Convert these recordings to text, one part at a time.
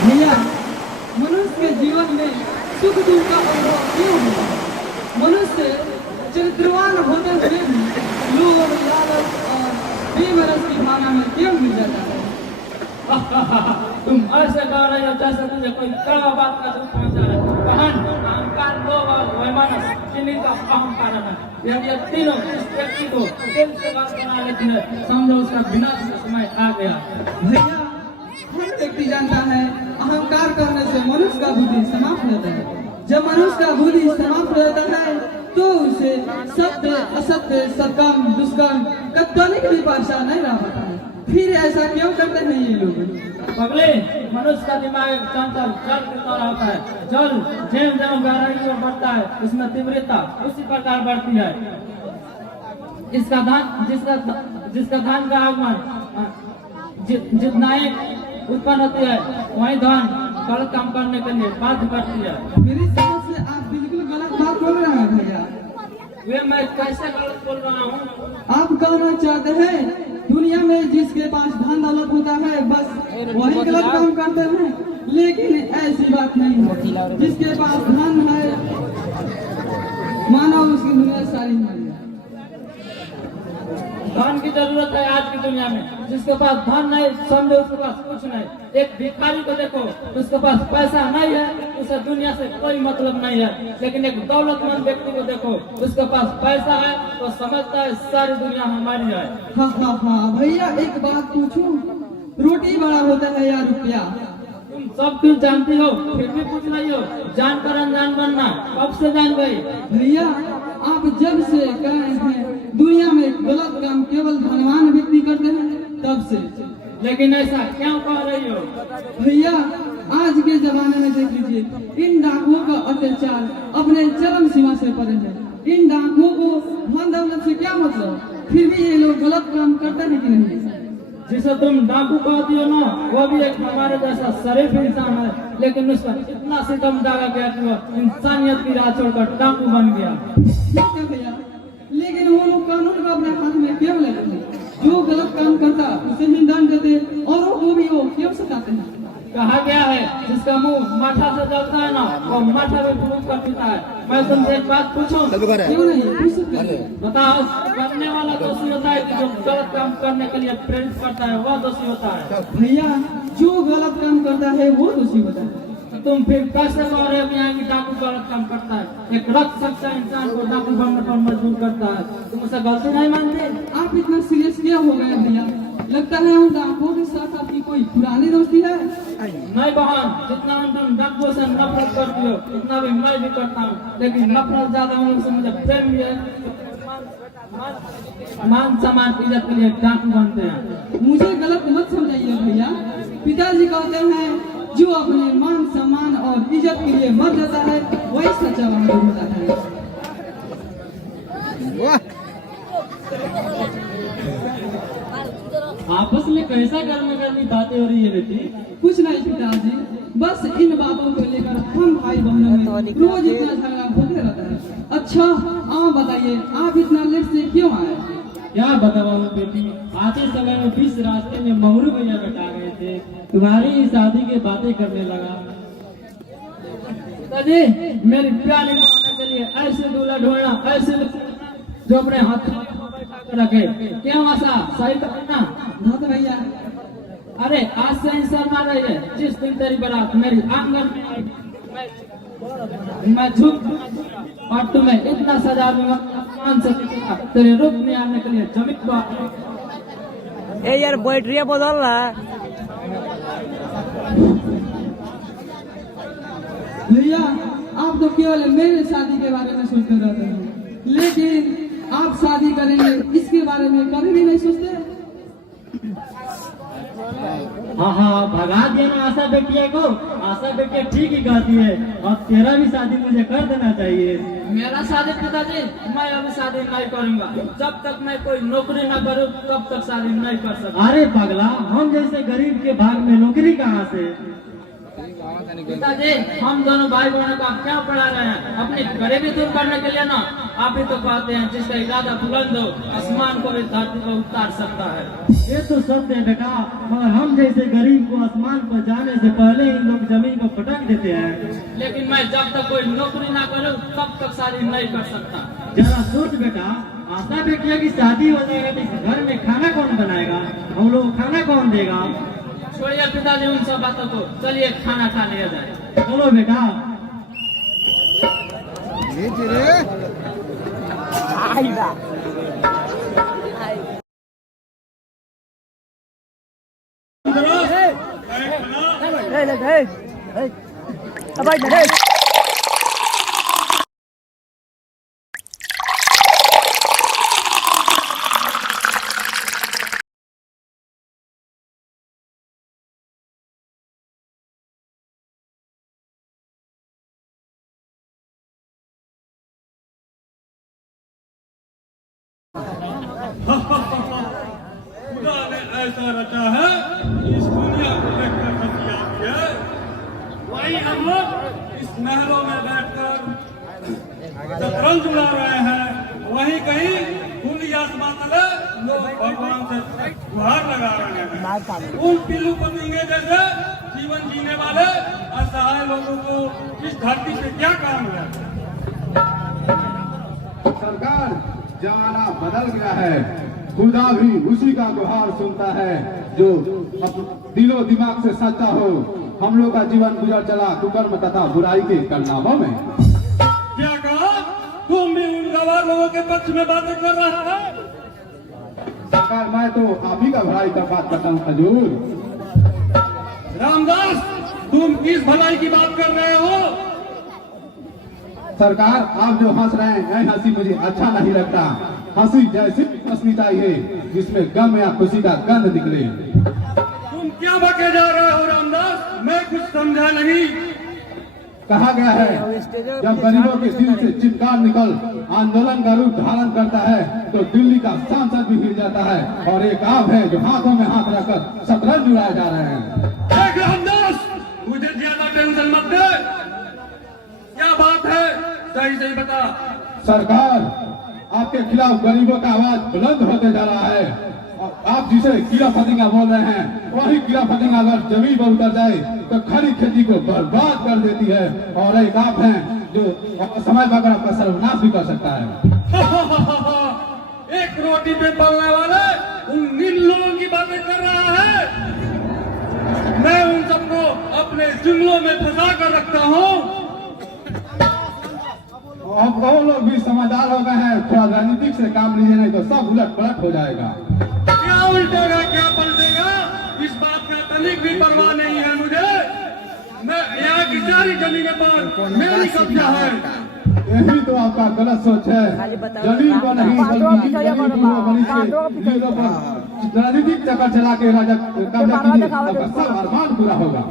भैया, मनुष्य के जीवन में सुख दुख का अनुभव क्यों हुआ? मनुष्य चरित्रवान होते हुए भी लोभ, लालच और बेमरस की भावना में क्यों गिर जाता है? तुम ऐसे कह रहे हो जैसे तुझे कोई कड़वा बात का दुख पहुंचा है। कहन, अहंकार, लोभ और वैमानस जिन्हीं का अहम कारण है। यदि ये तीनों इस व्यक्ति को दिल से बात बना लेते हैं, समझो उसका विनाश का समय आ गया। भैया, हर व्यक्ति जानता है अहंकार करने से मनुष्य का बुद्धि समाप्त होता है। जब मनुष्य का बुद्धि समाप्त हो जाता है तो उसे सत्य, असत्य, सत्कर्म, दुष्कर्म का तनिक भी पहचान नहीं रह पाता है। फिर ऐसा क्यों करते हैं ये लोग? पगले, मनुष्य का दिमाग एक चंचल जल की तरह होता है। जल ज्यों ज्यों गहराई की ओर बढ़ता है, उसमें तीव्रता उसी प्रकार बढ़ती है। जिसका धन का आगमन जितना एक उत्पन्न होती है, वही धन गलत काम करने के लिए बाध्य करती है। मेरी समझ से आप बिल्कुल गलत बात बोल रहे हैं भैया। वे मैं कैसे गलत बोल रहा हूँ? आप कहना चाहते हैं दुनिया में जिसके पास धन दौलत होता है बस वही गलत काम करते हैं, लेकिन ऐसी बात नहीं है। जिसके पास धन है मानो उसकी दुनिया सारी है। धन की जरूरत है आज की दुनिया में। जिसके पास धन नहीं, समझो उसके पास कुछ नहीं। एक भिखारी को देखो, उसके पास पैसा नहीं है, उसे दुनिया से कोई मतलब नहीं है। लेकिन एक दौलतमंद व्यक्ति को देखो, उसके पास पैसा है तो समझता है सारी दुनिया हमारी है। हाँ भैया, एक बात पूछूं, रोटी बड़ा होता है या रुपया? तुम सब कुछ जानती हो फिर भी पूछ रही हो। जानकर अनजान बनना कब से जान गई? भैया, आप जब से कह रहे हैं दुनिया में गलत काम केवल धनवान व्यक्ति करते हैं तब से। लेकिन ऐसा क्यों कह रही हो? भैया, आज के जमाने में देख लीजिए, इन डाकुओं का अत्याचार अपने चरम सीमा से परे है। इन डाकुओं को धन दौलत से क्या मतलब, फिर भी ये लोग गलत काम करते हैं कि नहीं? जिसे तुम डाकू कहती हो ना, वो भी एक हमारे जैसा शरीफ इंसान है, लेकिन उस पर इतना सितम डाला गया कि वो इंसानियत की राह छोड़कर डाकू बन गया। ठीक है भैया, लेकिन वो लोग कानून को अपने हाथ में क्यों लेते हैं? जो गलत काम करता उसे ही दंड देते और वो भी वो क्यों सताते हैं? कहा गया है जिसका मुंह माठा से जलता है ना, वो माठा में फूंक कर पीता है। मैं तुमसे एक बात पूछूं? क्यों नहीं, पूछ सकते हैं। बताओ, करने वाला दोषी होता है कि जो गलत काम करने के लिए प्रेरित करता है वह दोषी होता है? भैया, जो गलत काम करता है वो दोषी होता है। तुम फिर कैसे कह रहे हो यहाँ की डाकू गलत काम करता है? एक रक्त सकता इंसान को डाकू बनने पर मजबूर करता है। तुम उसे गलती नहीं मानते? आप इतना सीरियस क्या हो गए भैया? लगता है उन डाकुओं के साथ आपकी कोई पुरानी दोस्ती है। नहीं बहन, जितना तुम डाकुओं से नफरत करती हो उतना भी मैं भी करता हूँ, लेकिन नफरत ज्यादा होने से मुझे प्रेम भी है। मान सम्मान इज्जत के लिए डाकू बनते हैं। मुझे गलत मत समझाइए भैया। पिताजी कहते हैं जो अपने मान सम्मान और इज्जत के लिए मर जाता है वही सच्चा बहादुर होता है। आपस में कैसा गर्मी बातें हो रही है बेटी? कुछ नहीं पिताजी, बस इन बातों को लेकर हम भाई बहनों में रोज इतना झगड़ा होते रहता है। अच्छा, आप बताइए, आप इतना लेट से क्यों आए? क्या बताऊं बेटी, आते समय में बीच रास्ते में महुरू भैया बैठा गए थे, तुम्हारी ही शादी की बातें करने लगा। पिताजी, मेरी प्यारी निभाने के लिए ऐसे दूल्हा ढूंढना, ऐसे जो अपने हाथ रखे। क्यों ऐसा सही करना? दादा भैया, अरे आज से ही शर्मा रही है। जिस दिन तेरी बारात मेरी आंगन में आई, मैं झुक और तुम्हें इतना सजा दूंगा से तेरे रूप में आने के लिए जमीन को। ए यार बैटरी बदल ना भैया, आप तो केवल मेरे शादी के बारे में सोचते रहते हैं, लेकिन आप शादी करेंगे इसके बारे में कभी भी नहीं सोचते। हाँ, भगा दिया ना आशा बेटिया को। आशा बेटिया ठीक ही कहती है, और तेरा भी शादी मुझे कर देना चाहिए। मेरा शादी पिताजी, मैं अभी शादी नहीं करूंगा। जब तक मैं कोई नौकरी न करूं तब तक शादी नहीं कर सकता। अरे पगला, हम जैसे गरीब के भाग में नौकरी कहाँ से? पिताजी, हम दोनों भाई बहनों को आप क्या पढ़ा रहे हैं? अपनी गरीबी दूर करने के लिए ना। आप ही तो कहते हैं जिसका इरादा बुलंद हो आसमान को भी धरती पर उतार सकता है। ये तो सत्य है बेटा, मगर हम जैसे गरीब को आसमान पर जाने से पहले ही लोग जमीन को पटक देते हैं। लेकिन मैं जब तक कोई नौकरी ना करूं तब तक शादी नहीं कर सकता। जरा सोच बेटा, आशा बेटिया की शादी हो जाएगा तो इस घर में खाना कौन बनाएगा? हम लोग खाना कौन देगा? छोड़िए पिताजी उन सब बातों को, चलिए खाना खा लिया जाए। चलो बेटा। खुदा ने ऐसा रचा है कि इस दुनिया को देखकर हंसी आती है। वही हम लोग इस महलों में बैठकर शतरंज उड़ा रहे हैं, वहीं कहीं खुली आसमान तले लोग भगवान से गुहार लगा रहे हैं। उन पिल्लू पतंगे जैसे जीवन जीने वाले असहाय लोगों को इस धरती से क्या काम है? सरकार, जमाना बदल गया है। खुदा भी उसी का गुहार सुनता है जो दिलो दिमाग से सच्चा हो। हम लोग का जीवन गुजर चला कुकर्म तथा बुराई के कारनामों में। क्या कहा? तुम भी उन गवार लोगों के पक्ष में बातें कर रहा है? सरकार, मैं तो आप ही का भलाई का बात करता हूँ हजूर। रामदास, तुम किस भलाई की बात कर रहे हो? सरकार, आप जो हंस रहे हैं यह हंसी मुझे अच्छा नहीं लगता। हंसी जैसी हंसनी चाहिए जिसमें गम या खुशी का गंध निकले। तुम क्या बके जा रहे हो रामदास? मैं कुछ समझा नहीं। कहा गया है जब गरीबों के दिल से चित्कार निकल आंदोलन का रूप धारण करता है तो दिल्ली का सांसद भी हिल जाता है। और एक आप है जो हाथों में हाथ रखकर शतरंज उड़ाए जा रहे हैं। देख रामदास, मुझे ज्यादा टेंशन मत दे। क्या बात है? सही सही बता। सरकार, आपके खिलाफ गरीबों का आवाज बुलंद होते जा रहा है। और आप जिसे कीड़ा फतिंगा बोल रहे हैं वही कीड़ा फतिंगा अगर जमीन पर उतर जाए तो खड़ी खेती को बर्बाद कर देती है। और एक आप हैं जो समय पर आपका सर्वनाश भी कर सकता है। एक रोटी पे पलने वाले उन इन लोगों की बातें कर रहा है। मैं उन सबको अपने जुमलों में फंसा कर रखता हूँ। अब वो लोग भी समझदार हो गए हैं। थोड़ा राजनीतिक से काम लीजिए नहीं तो सब उलट पलट हो जाएगा। क्या उल्टेगा क्या पलटेगा इस बात का तनिक भी परवाह नहीं है मुझे। मैं यहाँ की सारी जमीनें पर मेरी कब्जा है। यही तो आपका गलत सोच है। जमीन को नहीं बल्कि राजनीतिक चक्कर चला के राजा कब्जा कीजिए, आपका सब अरमान पूरा होगा।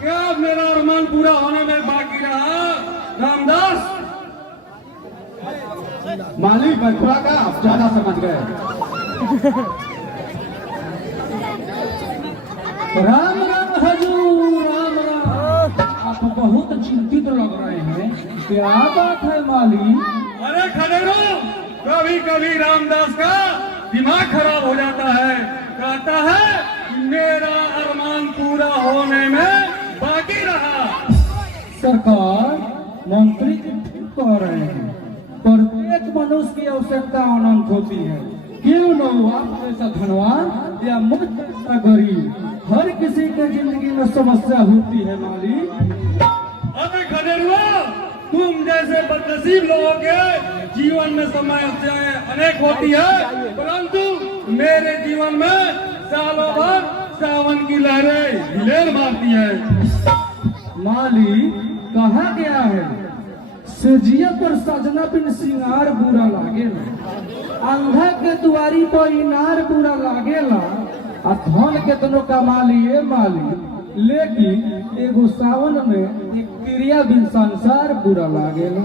क्या मेरा अरमान पूरा होने में बाकी रहा रामदास? मालिक, मैं थोड़ा का आप ज्यादा समझ गए। राम राम हजूर, राम राम। आप बहुत चिंतित लग रहे हैं, क्या बात है माली? अरे खड़ेरो, कभी कभी रामदास का दिमाग खराब हो जाता है। कहता है मेरा अरमान पूरा होने में बाकी रहा। सरकार, मंत्री जी ठीक कह रहे हैं। प्रत्येक मनुष्य की आवश्यकता अनंत होती है। क्यों न हो आप जैसा धनवान या मुझ जैसा गरीब, हर किसी के जिंदगी में समस्या होती है माली। अबे खड़ेरुआ, तुम जैसे बदनसीब लोगों के जीवन में समस्याएं अनेक होती है, परंतु मेरे जीवन में सालों भर सावन की लहरें हिलेल मारती है। माली, कहा गया है सजिया पर सजना बिन सिंगार बुरा लागेला, अंधा के दुआरी पर इनार बुरा लागेला, आ धन केतनो कमा लिए माली, लेकिन एगो सावन में एक क्रिया बिन संसार बुरा लागेला।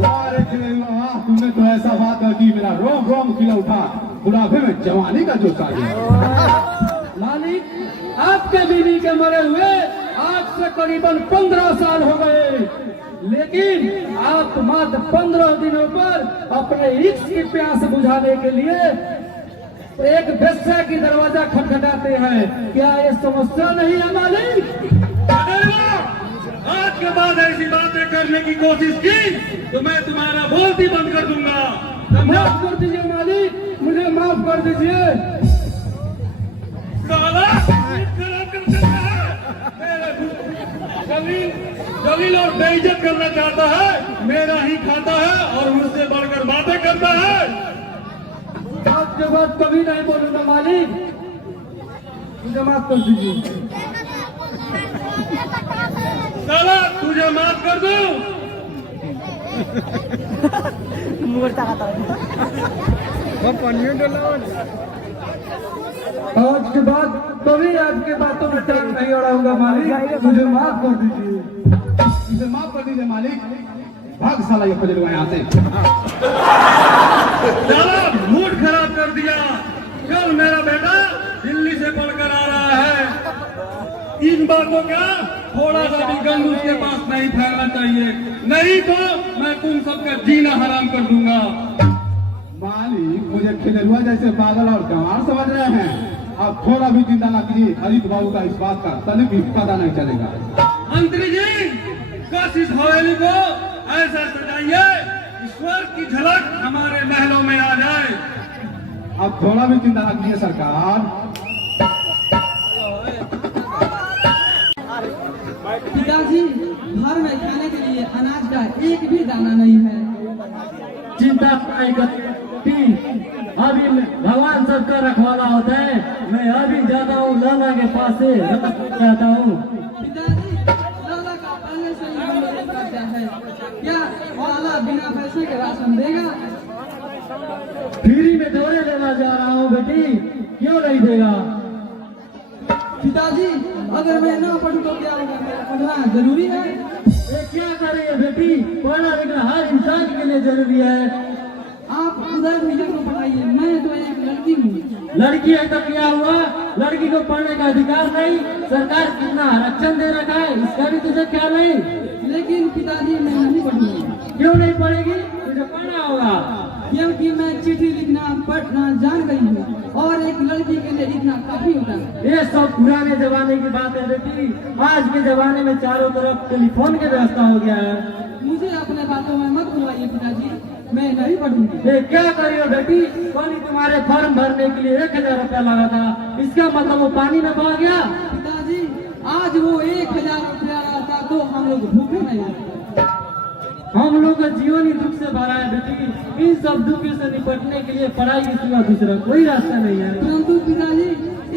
वाह रे वाह, तुमने तो ऐसा बात है कि मेरा रोम रोम खिला उठा। बुढ़ापे में जवानी का जोश आ गया। मालिक, आपके बीवी के मरे हुए आज से करीबन 15 साल हो गए, लेकिन आप मात्र 15 दिनों पर अपने इश्क की प्यास बुझाने के लिए एक वेश्या की दरवाजा खटखटाते हैं। क्या ये समस्या नहीं है मालिक? आज के बाद ऐसी बातें करने की कोशिश की तो मैं तुम्हारा बोलती बंद कर दूंगा। माफ कर दीजिए मालिक, मुझे माफ कर दीजिए। साला खराब कर सकता है। जलील और बेइज्जत करना चाहता है, मेरा ही खाता है और मुझसे बढ़कर बातें करता है। आज के बाद कभी नहीं बोलूंगा मालिक, मुझे माफ कर दीजिए। साला तुझे माफ कर दूं? आज के बाद कभी आपके बातों में टांग नहीं अड़ाऊंगा मालिक, मुझे माफ कर दीजिए। इसे माफ कर दीजिए मालिक। भाग साला ये फजलुआ यहाँ से। साला मूड खराब कर दिया। कल मेरा बेटा दिल्ली से पढ़कर आ रहा है। इन बातों का थोड़ा सा भी गंद उसके पास नहीं फैलना चाहिए, नहीं तो मैं तुम सबका जीना हराम कर दूंगा। मालिक मुझे खिलरुआ जैसे पागल और गंवार समझ रहे हैं। आप थोड़ा भी चिंता न कीजिए, अजीत बाबू का इस बात का तनिक भी पता नहीं चलेगा। मंत्री जी, कस इस हवेली को ऐसा सजाइए ईश्वर की झलक हमारे महलों में आ जाए। आप थोड़ा भी चिंता न कीजिए सरकार। पिताजी, घर में खाने के लिए अनाज का एक भी दाना नहीं है। चिंता नहीं करती, अभी भगवान सबका रखवाला होता है। मैं अभी जाता हूँ लाला के पास से जाता हूँ। पिताजी, लाला का आने से ही हम लोगों का क्या है? क्या लाला बिना पैसे के राशन देगा? फ्री में दौरे लेना जा रहा हूँ बेटी, क्यों नहीं देगा? पिताजी, अगर मैं ना पढ़ूं तो क्या होगा? मेरा पढ़ना जरूरी है। ये क्या करेंगे बेटी, पढ़ना लिखना हर इंसान के लिए जरूरी है। आप उधर भैया को पढ़ाइए, मैं तो एक लड़की हूँ। लड़की है तो क्या हुआ? लड़की को पढ़ने का अधिकार नहीं? सरकार कितना आरक्षण दे रखा है, इसका भी तुझे ख्याल नहीं? लेकिन पिताजी, मैं नहीं पढ़ूंगी। क्यों नहीं पढ़ेगी? तुझे पढ़ना होगा। क्योंकि मैं चिट्ठी लिखना पढ़ना जान गई हूँ और एक लड़की के लिए इतना काफी होता है। ये सब पुराने जमाने की बात है बेटी, आज के जमाने में चारों तरफ टेलीफोन की व्यवस्था हो गया है। मुझे अपने बातों में मत बुलवाइए पिताजी, मैं नहीं पढ़ूंगी। ये क्या करियो बेटी, कल ही तुम्हारे फॉर्म भरने के लिए 1000 रुपया लगा था, इसका मतलब वो पानी में बह गया? पिताजी, आज वो 1000 रुपया आता तो हम लोग भूखे नहीं रहते। हम लोग का जीवन ही दुख से भरा है बेटी। इन सब दुखों से निपटने के लिए पढ़ाई के सिवा दूसरा कोई रास्ता नहीं है। परंतु पिताजी,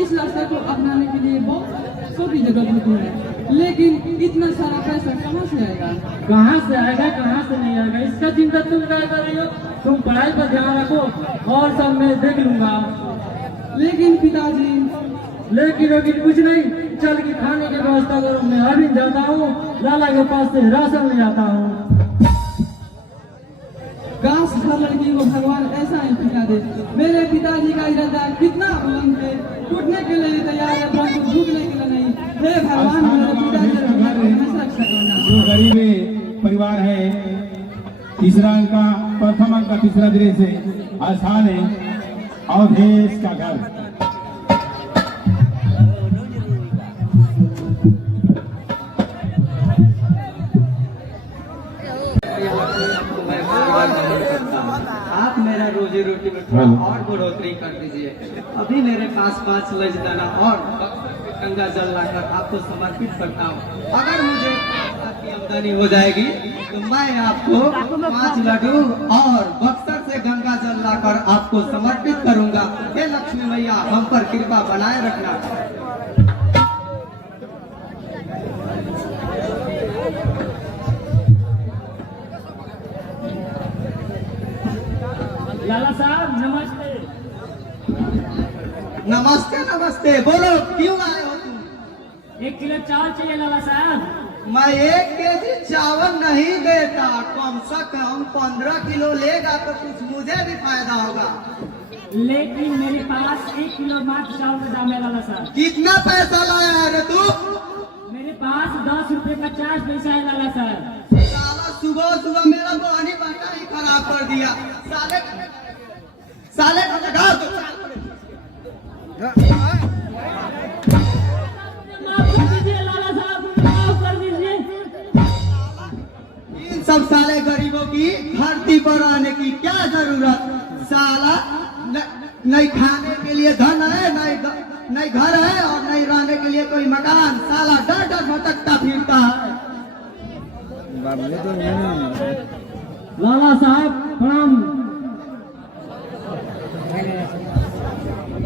इस रास्ते को अपनाने के लिए बहुत पैसों की जरूरत होती है, लेकिन इतना सारा पैसा कहाँ से आएगा? कहाँ से आएगा, कहाँ से नहीं आएगा, इसका चिंता तुम क्या कर रही हो? तुम पढ़ाई पर ध्यान रखो और सब मैं देख लूंगा। लेकिन पिताजी, लेकिन कुछ नहीं, चल के खाने की व्यवस्था करो। मैं अभी जाता हूँ, लाला के पास से राशन ले आता हूँ। काश हर लड़की को भगवान ऐसा ही सिखा दे। मेरे पिताजी का इरादा कितना बुलंद है, टूटने के लिए तैयार है परंतु झुकने के लिए नहीं। हे भगवान, मेरे पिताजी और भगवान को हमेशा रक्षा करना। जो गरीब परिवार है, तीसरा अंक का प्रथम अंक का तीसरा दृश्य है, स्थान है अवधेश का घर। आप मेरा रोजी रोटी में थोड़ा और बढ़ोतरी कर दीजिए। अभी मेरे पास 5 लज दाना और गंगा जल लाकर आपको समर्पित करता हूँ। अगर मुझे आपकी आमदनी हो जाएगी तो मैं आपको 5 लड्डू और बक्सर से गंगा जल लाकर आपको समर्पित करूंगा। हे लक्ष्मी मैया, हम पर कृपा बनाए रखना। लाला साहब नमस्ते। नमस्ते नमस्ते, बोलो क्यों आए हो तुम? 1 किलो चावल चाहिए लाला साहब। मैं 1 केजी चावल नहीं देता, कम से कम 15 किलो लेगा तो कुछ मुझे भी फायदा होगा। लेकिन मेरे पास 1 किलो मात्र चावल का दाम है लाला साहब। कितना पैसा लाया है रे तू? मेरे पास रुपये 50 पैसा है लाला साहब। साला सुबह सुबह मेरा बहानी बंटा ही खराब कर दिया। साले साले को लगा दो। माफ कर दीजिए लाला साहब, माफ कर दीजिए। इन सब साले गरीबों की धरती पर रहने की क्या जरूरत। साला नहीं खाने के लिए धन है, नहीं घर है और नहीं रहने के लिए कोई मकान। साला डर डर भटकता फिरता है। लाला साहब प्रणाम।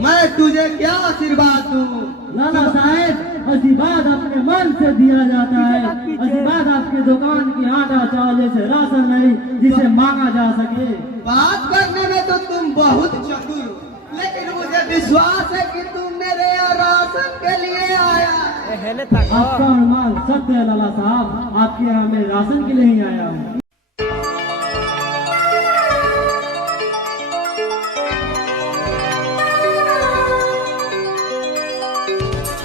मैं तुझे क्या आशीर्वाद दूं? लाला साहब आशीर्वाद अपने मन से दिया जाता है। आशीर्वाद आपके दुकान की आटा चावल से राशन नहीं जिसे मांगा जा सके। बात करने में तो तुम बहुत चतुर हो, लेकिन मुझे विश्वास है कि तुम मेरे यहाँ राशन के लिए आया है। आपका अनुमान सत्य है लाला साहब, आपके यहाँ मैं राशन के लिए ही आया हूँ।